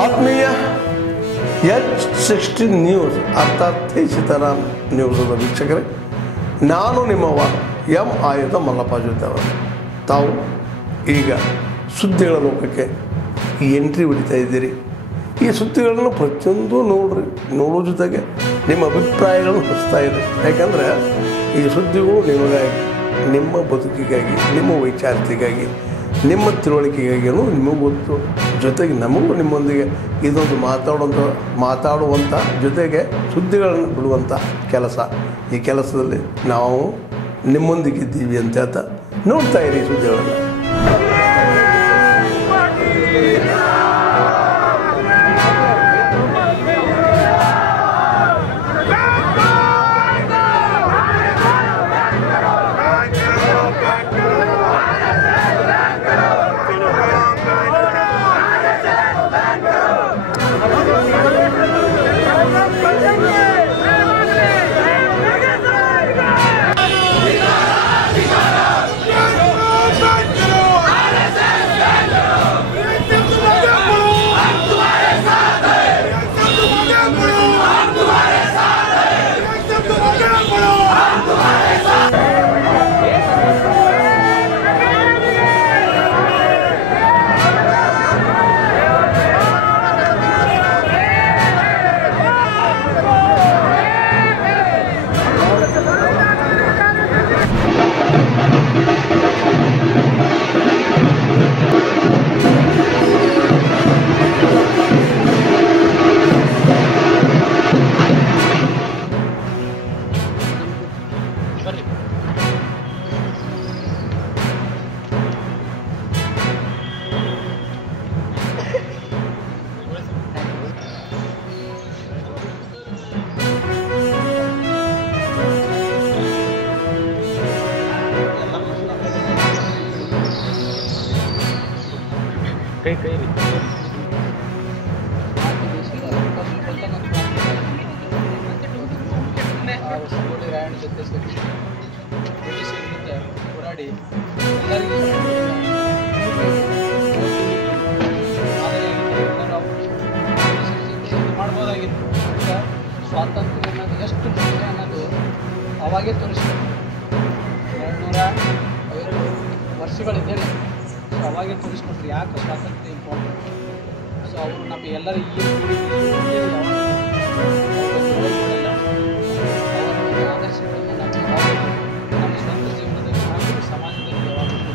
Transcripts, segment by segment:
ಆತ್ಮೀಯ H16 news ಅರ್ಥಾತ್ ಸೀತಾರಾಮ್ ನ್ಯೂಸದ ವೀಕ್ಷಕರೇ, ನಾನು ನಿಮ್ಮವ ಎಂ ಆಯುಧ ಮಲ್ಲಪ್ಪ ಜೊತೆ ಅವರು. ತಾವು ಈಗ ಸುದ್ದಿಗಳ ಲೋಕಕ್ಕೆ ಎಂಟ್ರಿ ಹೊಡಿತಾ ಇದ್ದೀರಿ. ಈ ಸುದ್ದಿಗಳನ್ನು ಪ್ರತಿಯೊಂದು ನೋಡೋ ಜೊತೆಗೆ ನಿಮ್ಮ ಅಭಿಪ್ರಾಯಗಳನ್ನು ಹಚ್ತಾ ಇದೆ. ಯಾಕಂದರೆ ಈ ಸುದ್ದಿಗಳು ನಿಮಗಾಗಿ, ನಿಮ್ಮ ಬದುಕಿಗಾಗಿ, ನಿಮ್ಮ ವೈಚಾರಿಕೆಗಾಗಿ, ನಿಮ್ಮ ತಿಳುವಳಿಕೆಗಾಗಿಯೂ ನಿಮಗೆ ಗೊತ್ತು. ಜೊತೆಗೆ ನಮಗೂ ನಿಮ್ಮೊಂದಿಗೆ ಇದೊಂದು ಮಾತಾಡುವಂಥ ಜೊತೆಗೆ ಸುದ್ದಿಗಳನ್ನು ಬಿಡುವಂಥ ಕೆಲಸ. ಈ ಕೆಲಸದಲ್ಲಿ ನಾವು ನಿಮ್ಮೊಂದಿಗಿದ್ದೀವಿ ಅಂತ ಹೇಳ್ತಾ ನೋಡ್ತಾ ಇರಿ ಸುದ್ದಿಗಳನ್ನು. ಹೋರಾಡಿ ಎಲ್ಲರಿಗೂ ಮಾಡ್ಬೋದಾಗಿತ್ತು. ಸ್ವಾತಂತ್ರ್ಯ ಅನ್ನೋದು ಎಷ್ಟು ಮುಖ್ಯ ಅನ್ನೋದು ಅವಾಗೇ ತೋರಿಸ್ತಾರೆ. 250 ವರ್ಷಗಳಿದ್ದೇನೆ ಅವಾಗೇ ತೋರಿಸ್ಕೊಟ್ರು ಯಾಕೆ ಸ್ವಾತಂತ್ರ್ಯ ಇಂಪಾರ್ಟೆಂಟ್. ಸೊ ಅವರು ನಮ್ಮ ಎಲ್ಲರ ಈ ಅವರ ಆದರ್ಶಗಳನ್ನು ನಮ್ಮ ಸ್ವಂತ ಜೀವನದಲ್ಲಿ ಹಾಗೂ ಸಮಾಜದಲ್ಲಿ ಯಾವಾಗಲೂ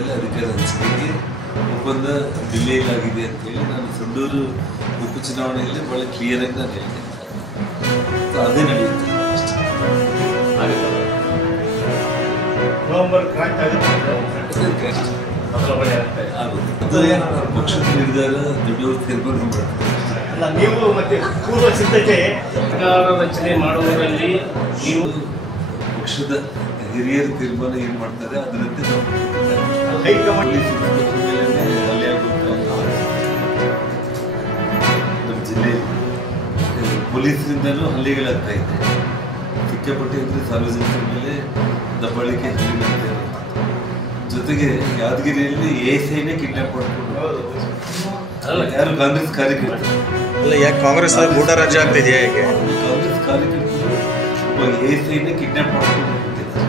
ಮೇಲೆ ಅಧಿಕಾರ ಹಂಚಿಕೆಗೆ ಒಪ್ಪಂದ ಡಿಲೇಲಾಗಿದೆ ಅಂತೇಳಿ ನಾನು ಸಂಡೂರು ಉಪಚುನಾವಣೆಯಲ್ಲಿ ಭಾಳ ಕ್ಲಿಯರಾಗಿ ನಾನು ಹೇಳಿದ್ದೆ. ಅದೇ ನಡೆಯುತ್ತೆ ಪಕ್ಷದ ನಿರ್ಧಾರ ದೊಡ್ಡವರು ತೀರ್ಮಾನ ಮಾಡ್ತಾರೆ. ನೀವು ಮತ್ತೆ ಪೂರ್ವ ಸಿದ್ಧತೆ ಸರ್ಕಾರ ರಚನೆ ಮಾಡುವುದರಲ್ಲಿ ನೀವು ಪಕ್ಷದ ಹಿರಿಯರ ತೀರ್ಮಾನ ಏನು ಮಾಡ್ತಾರೆ ಅದರಂತೆ ನಾವು ಹೈಕಮಾಂಡ್ ಹಲ್ಲೆ ಆಗುತ್ತೆ. ನಮ್ಮ ಜಿಲ್ಲೆಯಲ್ಲಿ ಪೊಲೀಸರಿಂದನೂ ಹಲ್ಲೆಗಳಾಗ್ತಾ ಇದೆ. ಸಿಕ್ಕಾಪಟ್ಟೆ ಅಂದರೆ ಸಾರ್ವಜನಿಕರ ಮೇಲೆ ದಬ್ಬಾಳಿಕೆ ಹಲ್ಲೆಗಳಾಗ್ತಾ ಇರುತ್ತೆ. ಜೊತೆಗೆ ಯಾದಗಿರಿಯಲ್ಲಿ ASIನೇ ಕಿಡ್ನಾಪ್ ಮಾಡ್ಕೊಂಡು ಯಾರು ಕಾಂಗ್ರೆಸ್ ಕಾರ್ಯಕರ್ತರು ಅಲ್ಲ, ಯಾಕೆ ಕಾಂಗ್ರೆಸ್ ಗೂಢರಾಜ್ಯ ಆಗ್ತಿದೆಯಾ? ಹೇಗೆ ಕಾಂಗ್ರೆಸ್ ಕಾರ್ಯಕರ್ತರು ಒಬ್ಬ ASIನೇ ಕಿಡ್ನಾಪ್ ಮಾಡ್ಕೊಂಡು ಹೋಗ್ತಿದ್ದಾರೆ.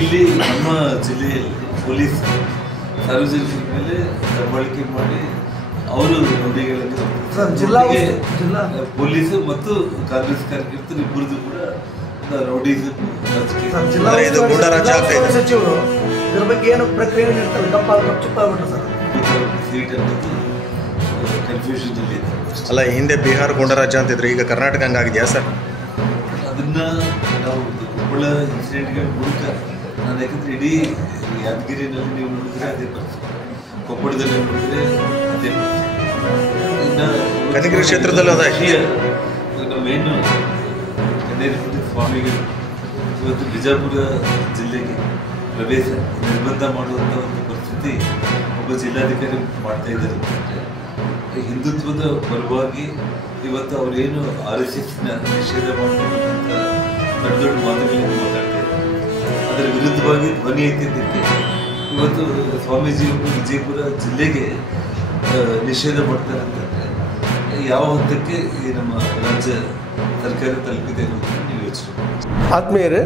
ಇಲ್ಲಿ ನಮ್ಮ ಜಿಲ್ಲೆಯಲ್ಲಿ ಪೊಲೀಸ್ ಸಾರ್ವಜನಿಕರ ಮೇಲೆ ದಬ್ಬಾಳಿಕೆ ಮಾಡಿ ಅವರು ನುಡಿಗಳಲ್ಲಿ ಪೊಲೀಸ್ ಮತ್ತು ಕಾಂಗ್ರೆಸ್ ಕಾರ್ಯಕರ್ತರು ಇಬ್ಬರದು ಕೂಡ ರೌಡಿಸಮ್ ರಾಜಕೀಯ ಇದು ಗೂಢರಾಜ್ಯ ಆಗ್ತಾ ಇದೆ. ಸಚಿವರು ಇದ್ರ ಬಗ್ಗೆ ಏನು ಪ್ರಕ್ರಿಯೆ ನೀಡ್ತಾರೆ? ಗಪ್ಪಾಗ್ಬಿಟ್ರು ಸರ್. ಸೀಟ್ ಅನ್ನೋದು ಕನ್ಫ್ಯೂಷನ್ ಅಲ್ಲಿ ಇದೆ. ಅಲ್ಲ, ಹಿಂದೆ ಬಿಹಾರ ಗೂಢರಾಜ್ಯ ಅಂತಿದ್ರು, ಈಗ ಕರ್ನಾಟಕ ಹಂಗಾಗಿದೆಯಾ ಸರ್? ಅದನ್ನ ನಾವು ಕೊಪ್ಪಳ ಇನ್ಸಿಡೆಂಟ್ಗಳ ಮೂಲಕ ನಾನು ಯಾಕಂದ್ರೆ ಇಡೀ ಯಾದಗಿರಿನಲ್ಲಿ ನೀವು ನೋಡಿದ್ರೆ ಅದೇ ಪರಿಸ್ಥಿತಿ, ಕೊಪ್ಪಳದಲ್ಲಿ ನೋಡಿದ್ರೆ ಅದೇ ಪರಿಸ್ಥಿತಿ. ಕನಕಗಿರಿ ಕ್ಷೇತ್ರದಲ್ಲಿ ಅದಾಯ್ತು. ನಮ್ಮೇನು ಕನ್ನೇರಪುರ ಸ್ವಾಮಿಗಳು ಇವತ್ತು ಬಿಜಾಪುರ ಜಿಲ್ಲೆಗೆ ಪ್ರವೇಶ ನಿರ್ಬಂಧ ಮಾಡುವಂಥ ಒಂದು ಪರಿಸ್ಥಿತಿ ಒಬ್ಬ ಜಿಲ್ಲಾಧಿಕಾರಿ ಮಾಡ್ತಾ ಇದ್ದಾರೆ. ಹಿಂದುತ್ವದ ಪರವಾಗಿ ಇವತ್ತು ಅವರೇನು RSSನ ನಿಷೇಧ ಮಾಡ್ತಕ್ಕಂಥ ದೊಡ್ಡ ದೊಡ್ಡ ಮಾತುಗಳನ್ನು ಮಾತಾಡ್ತಾ ಇದ್ದಾರೆ. ಅದರ ವಿರುದ್ಧವಾಗಿ ಧ್ವನಿ ಎತ್ತಿದ್ದಕ್ಕೆ ಇವತ್ತು ಸ್ವಾಮೀಜಿಯವರು ವಿಜಯಪುರ ಜಿಲ್ಲೆಗೆ ನಿಷೇಧ ಮಾಡ್ತಾರೆ ಅಂತಂದರೆ ಯಾವ ಹಂತಕ್ಕೆ ಈ ನಮ್ಮ ರಾಜ್ಯ ಸರ್ಕಾರ ತಲುಪಿದೆ ಅನ್ನೋದನ್ನು ನೀವು ಯೋಚನೆ ಮಾಡಿ. ಆದ್ಮೇಲೆ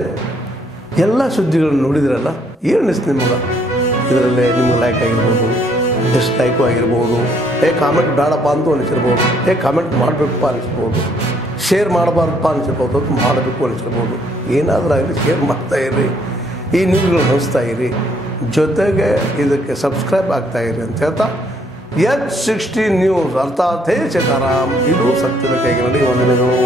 ಎಲ್ಲ ಸುದ್ದಿಗಳನ್ನು ನೋಡಿದ್ರಲ್ಲ, ಏನು ಅನಿಸ್ತು ನಿಮಗೆ? ಇದರಲ್ಲೇ ನಿಮ್ಗೆ ಲೈಕ್ ಆಗಿರ್ಬೋದು, ಡಿಸ್ಲೈಕು ಆಗಿರ್ಬೋದು, ಕಾಮೆಂಟ್ ಬೇಡಪ್ಪ ಅಂತೂ ಅನಿಸಿರ್ಬೋದು, ಕಾಮೆಂಟ್ ಮಾಡಬೇಕಪ್ಪ ಅನಿಸ್ಬೋದು, ಶೇರ್ ಮಾಡಬಾರ್ದಪ್ಪ ಅನಿಸಿರ್ಬೋದು, ಅದು ಮಾಡಬೇಕು ಅನಿಸಿರ್ಬೋದು. ಏನಾದರೂ ಆಗಲಿ ಶೇರ್ ಮಾಡ್ತಾಯಿರಿ, ಈ ನ್ಯೂಸ್ಗಳು ನೋಡ್ತಾ ಇರಿ, ಜೊತೆಗೆ ಇದಕ್ಕೆ ಸಬ್ಸ್ಕ್ರೈಬ್ ಆಗ್ತಾಯಿರಿ ಅಂತ ಹೇಳ್ತಾ H16 ನ್ಯೂಸ್ ಅರ್ಥಾತ್ ಹೇ ಸೀತಾರಾಮ್, ಇದು ಸತ್ಯದ ಕೈಗೆ ನಡೆಯುವ ವಂದನೆಗಳು.